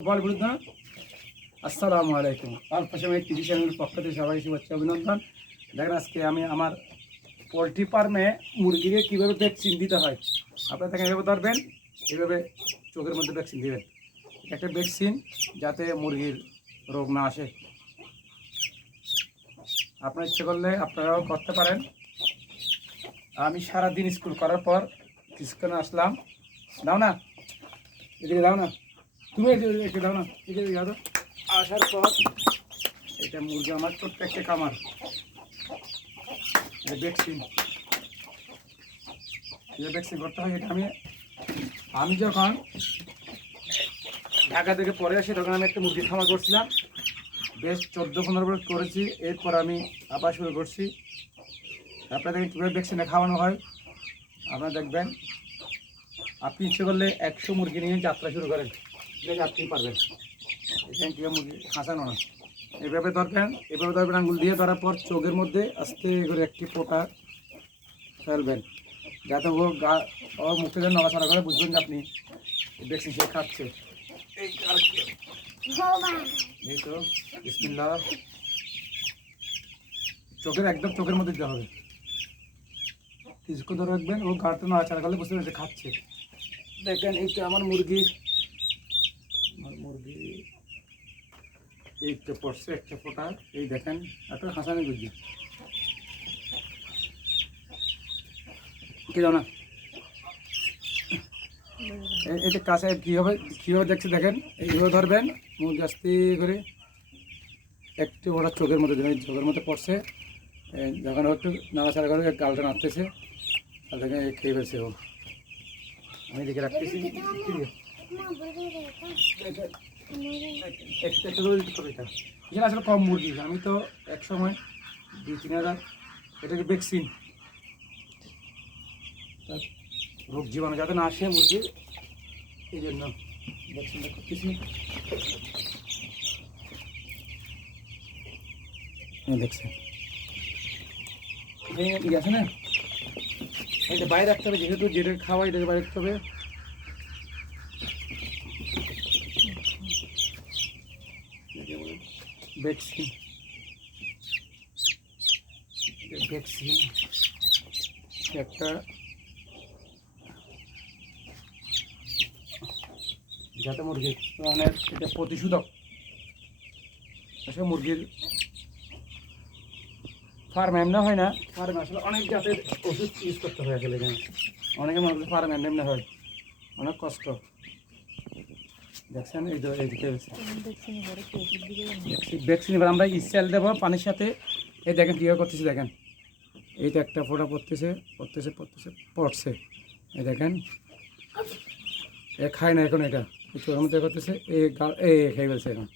বল বিরুদ্ধ আসসালামু আলাইকুম। অল্প সময় টিভি চ্যানেলের পক্ষ থেকে সবাই শুভেচ্ছা অভিনন্দন। দেখেন, আজকে আমি আমার পোলট্রি ফার্মে মুরগিকে কীভাবে ভ্যাকসিন দিতে হয়, আপনারা দেখেন, এভাবে ধরবেন এইভাবে চোখের মধ্যে ভ্যাকসিন দেবেন। একটা ভ্যাকসিন যাতে মুরগির রোগ না আসে। আপনার ইচ্ছে করলে আপনারাও করতে পারেন। আমি সারাদিন স্কুল করার পর কিছুক্ষণ আসলাম। দাও না, এদিকে দাও না। তুমি একটু দাও না, এদিকে দাও আসার পর এটা মুরগি আমার একটা কামার এটা ভ্যাকসিন এটা ভ্যাকসিন করতে হয়, এটা আমি আমি যখন ঢাকা থেকে পরে আসি, তখন আমি একটা মুরগির খামার করছিলাম। বেশ চোদ্দ পনেরো বছর করেছি, এরপর আমি আবার শুরু করছি। আপনাদের কীভাবে ভ্যাকসিনে খাওয়ানো হয়। আপনারা দেখবেন, আপনি ইচ্ছে করলে একশো মুরগি নিয়ে যাত্রা শুরু করেন। দেখে আপনি পারবেন? এখানে কীভাবে মুরগি। হাসানো না এভাবে ধরবেন এভাবে ধরবেন আঙ্গুল দিয়ে ধরার পর চোখের মধ্যে আস্তে করে একটি ফোঁটা ফেলবেন। যাতে ও গা, ও মুখে যেন নড়াচড়া করে বুঝবেন যে আপনি ভ্যাকসিন সে খাচ্ছে। এই তো চোখের, একদম চোখের মধ্যে দিতে হবে। কিছুক্ষণ ধরে রাখবেন, ও গাড়তে নাড়াচাড়া করলে বুঝতে পারছে খাচ্ছে। দেখেন, এই তো আমার মুরগি আমার মুরগি। এই তো পড়ছে, একটা ফোটা। এই দেখেন একটা হাসানি মুরগি কি জানো? এটা কাছে কীভাবে কীভাবে দেখছে দেখেন? এইভাবে ধরবেন, মুরগি আস্তে করে একটু ওরা চোখের মধ্যে দেবেন, চোখের মধ্যে পড়ছে। যখন একটু নাড়াচাড়া করে গালটা নাড়তেছে দেখেন এ খেয়ে ফেলছে ও। আমি দেখে রাখতেছি। এখানে আসলে কম মুরগি। আমি তো এক সময় দুই, তিন হাজার এটাকে ভ্যাকসিন। রোগ জীবাণু যাতে না আসে মুরগির, এই জন্য ভ্যাকসিনটা করতেছি। দেখছেন। ঠিক আছে না? এটা বাইরে রাখতে হবে, যেহেতু যেটা খাওয়া এটাকে বাইরে রাখতে হবে। ভ্যাকসিন। ভ্যাকসিন। একটা যাতে মুরগির মানে এটা প্রতিষেধক আসলে মুরগির ফার্ম এমনি হয় না, ফার্মে আসলে অনেক জাতের ওষুধ ইউজ করতে হয় আসলে অনেকে মনে করছে ফার্ম এমনি হয়, অনেক কষ্ট। দেখছেন? এই তো ভ্যাকসিন এবার আমরা ইসেল দেবো পানির সাথে। এই দেখেন কীভাবে করতেছি দেখেন। এইটা একটা ফোটা পড়তেছে পড়তেছে পড়তেছে পড়ছে। এই দেখেন। এ খায় না এখন এটা। চোর মধ্যে করতেছে এ এ খেয়ে ফেলছে এখন।